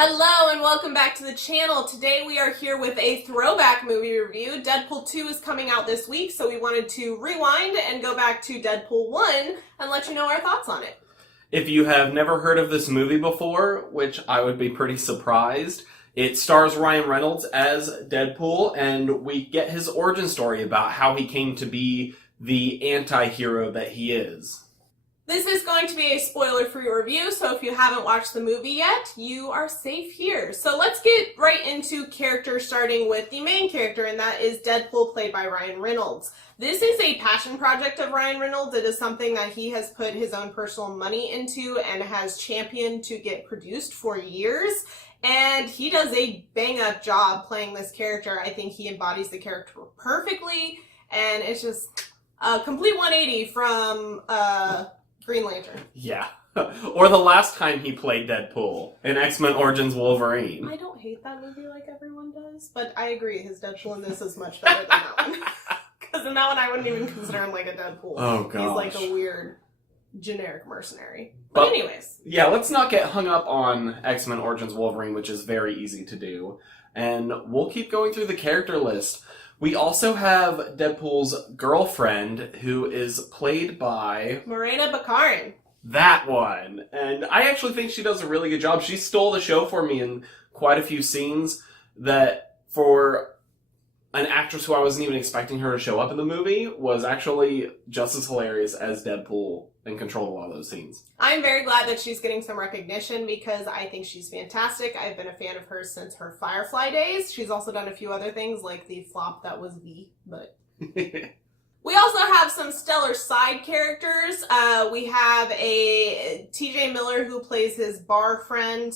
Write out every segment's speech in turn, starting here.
Hello and welcome back to the channel. Today we are here with a throwback movie review. Deadpool 2 is coming out this week, so we wanted to rewind and go back to Deadpool 1 and let you know our thoughts on it. If you have never heard of this movie before, which I would be pretty surprised, it stars Ryan Reynolds as Deadpool, and we get his origin story about how he came to be the anti-hero that he is. This is going to be a spoiler-free review, so if you haven't watched the movie yet, you are safe here. So let's get right into characters, starting with the main character, and that is Deadpool, played by Ryan Reynolds. This is a passion project of Ryan Reynolds. It is something that he has put his own personal money into and has championed to get produced for years. And he does a bang-up job playing this character. I think he embodies the character perfectly, and it's just a complete 180 from Green Lantern. Yeah. Or the last time he played Deadpool in X-Men Origins Wolverine. I don't hate that movie like everyone does, but I agree, his Deadpool in this is much better than that one. Because in that one, I wouldn't even consider him like a Deadpool. Oh, gosh. He's like a weird, generic mercenary. But anyways. Yeah, let's not get hung up on X-Men Origins Wolverine, which is very easy to do. And we'll keep going through the character list. We also have Deadpool's girlfriend, who is played by Morena Baccarin. That one. And I actually think she does a really good job. She stole the show for me in quite a few scenes that, for an actress who I wasn't even expecting her to show up in the movie, was actually just as hilarious as Deadpool and controlled a lot of those scenes. I'm very glad that she's getting some recognition because I think she's fantastic. I've been a fan of hers since her Firefly days. She's also done a few other things like the flop that was V, but... We also have some stellar side characters. We have a TJ Miller who plays his bar friend.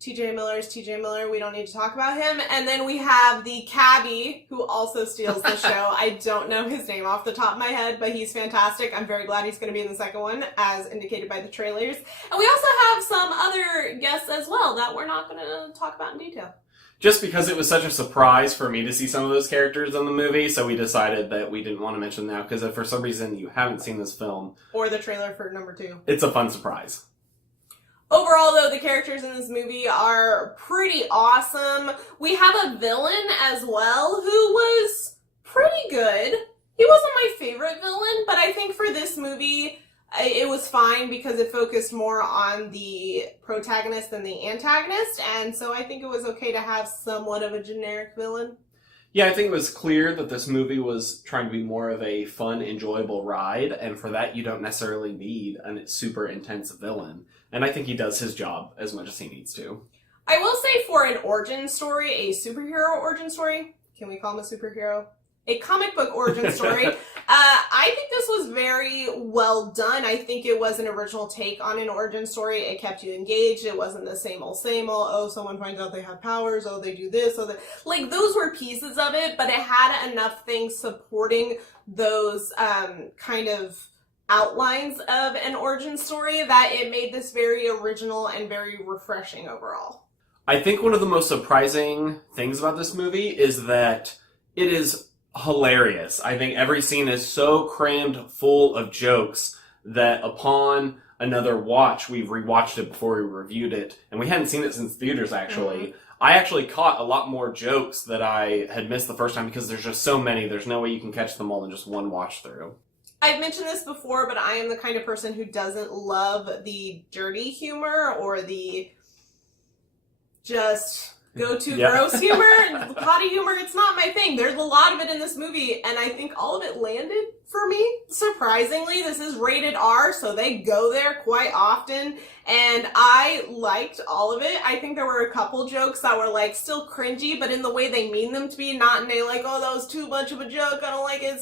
TJ Miller is TJ Miller. We don't need to talk about him. And then we have the cabbie who also steals the show. I don't know his name off the top of my head, but he's fantastic. I'm very glad he's going to be in the second one, as indicated by the trailers. And we also have some other guests as well that we're not going to talk about in detail. Just because it was such a surprise for me to see some of those characters in the movie, so we decided that we didn't want to mention them now, because if for some reason you haven't seen this film... Or the trailer for number 2. It's a fun surprise. Overall, though, the characters in this movie are pretty awesome. We have a villain as well who was pretty good. He wasn't my favorite villain, but I think for this movie, it was fine because it focused more on the protagonist than the antagonist, and so I think it was okay to have somewhat of a generic villain. Yeah, I think it was clear that this movie was trying to be more of a fun, enjoyable ride, and for that you don't necessarily need a super intense villain. And I think he does his job as much as he needs to. I will say, for an origin story, a superhero origin story, can we call him a superhero? A comic book origin story. I think this was very well done. I think it was an original take on an origin story. It kept you engaged. It wasn't the same old, oh, someone finds out they have powers, oh, they do this, oh, like, those were pieces of it, but it had enough things supporting those kind of outlines of an origin story that it made this very original and very refreshing overall. I think one of the most surprising things about this movie is that it is hilarious. I think every scene is so crammed full of jokes that upon another watch, we've rewatched it before we reviewed it, and we hadn't seen it since theaters actually. Mm-hmm. I actually caught a lot more jokes that I had missed the first time because there's just so many. There's no way you can catch them all in just one watch through. I've mentioned this before, but I am the kind of person who doesn't love the dirty humor or the just go-to gross humor and potty humor. It's not my thing. There's a lot of it in this movie, and I think all of it landed for me. Surprisingly, this is rated R, so they go there quite often, and I liked all of it. I think there were a couple jokes that were, like, still cringy, but in the way they mean them to be, not in a, like, oh, that was too much of a joke, I don't like it,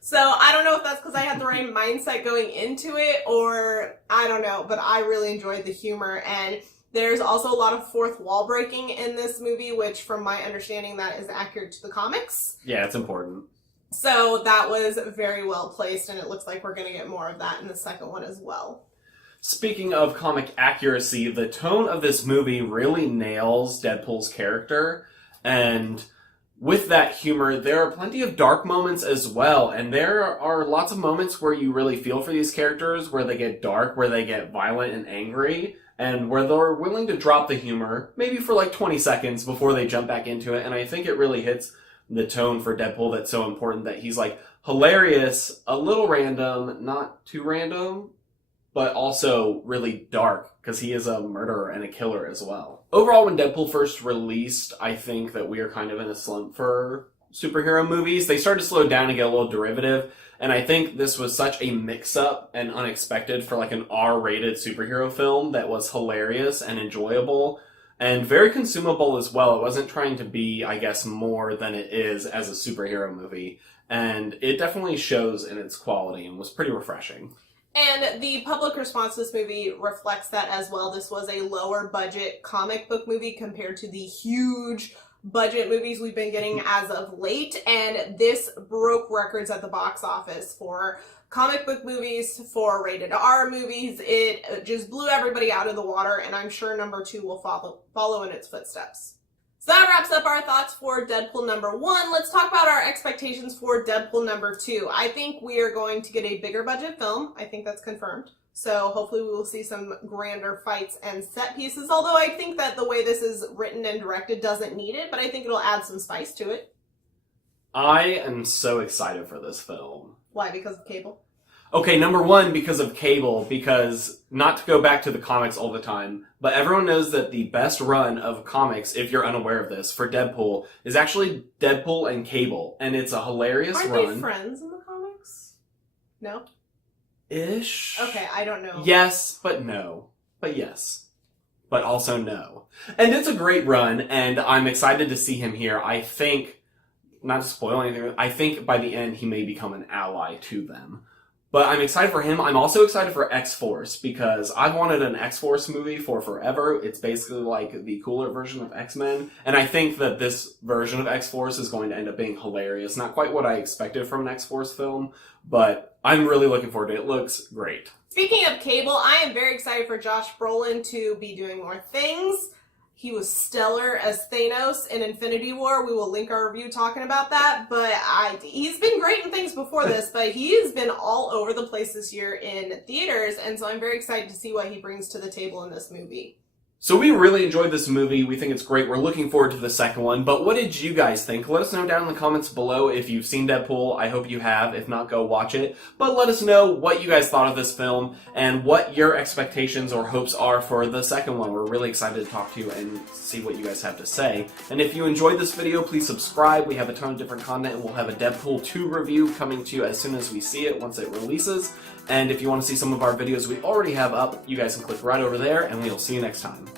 So I don't know if that's because I had the right mindset going into it, or I don't know, but I really enjoyed the humor, and there's also a lot of fourth wall breaking in this movie, which from my understanding that is accurate to the comics. Yeah, it's important. So that was very well placed, and it looks like we're going to get more of that in the second one as well. Speaking of comic accuracy, the tone of this movie really nails Deadpool's character, and with that humor, there are plenty of dark moments as well, and there are lots of moments where you really feel for these characters, where they get dark, where they get violent and angry, and where they're willing to drop the humor, maybe for like 20 seconds before they jump back into it. And I think it really hits the tone for Deadpool that's so important, that he's like hilarious, a little random, not too random, but also really dark, because he is a murderer and a killer as well. Overall, when Deadpool first released, I think that we are kind of in a slump for superhero movies. They started to slow down and get a little derivative, and I think this was such a mix-up and unexpected for like an R-rated superhero film that was hilarious and enjoyable and very consumable as well. It wasn't trying to be, I guess, more than it is as a superhero movie, and it definitely shows in its quality and was pretty refreshing. And the public response to this movie reflects that as well. This was a lower budget comic book movie compared to the huge budget movies we've been getting as of late, and this broke records at the box office for comic book movies, for rated R movies. It just blew everybody out of the water, and I'm sure number 2 will follow in its footsteps. So that wraps up our thoughts for Deadpool number 1. Let's talk about our expectations for Deadpool number 2. I think we are going to get a bigger budget film. I think that's confirmed. So hopefully we will see some grander fights and set pieces, although I think that the way this is written and directed doesn't need it, but I think it'll add some spice to it. I am so excited for this film. Why? Because of Cable? Okay, number 1, because of Cable, because, not to go back to the comics all the time, but everyone knows that the best run of comics, if you're unaware of this, for Deadpool, is actually Deadpool and Cable, and it's a hilarious run. Aren't they friends in the comics? No? Ish. Okay, I don't know. Yes, but no. But yes. But also no. And it's a great run, and I'm excited to see him here. I think, not to spoil anything, I think by the end he may become an ally to them. But I'm excited for him. I'm also excited for X-Force, because I've wanted an X-Force movie for forever. It's basically like the cooler version of X-Men. And I think that this version of X-Force is going to end up being hilarious. Not quite what I expected from an X-Force film, but I'm really looking forward to it. It looks great. Speaking of Cable, I am very excited for Josh Brolin to be doing more things. He was stellar as Thanos in Infinity War. We will link our review talking about that. But he's been great in things before this, but he has been all over the place this year in theaters. And so I'm very excited to see what he brings to the table in this movie. So we really enjoyed this movie. We think it's great. We're looking forward to the second one. But what did you guys think? Let us know down in the comments below if you've seen Deadpool. I hope you have. If not, go watch it. But let us know what you guys thought of this film and what your expectations or hopes are for the second one. We're really excited to talk to you and see what you guys have to say. And if you enjoyed this video, please subscribe. We have a ton of different content, and we'll have a Deadpool 2 review coming to you as soon as we see it, once it releases. And if you want to see some of our videos we already have up, you guys can click right over there, and we'll see you next time.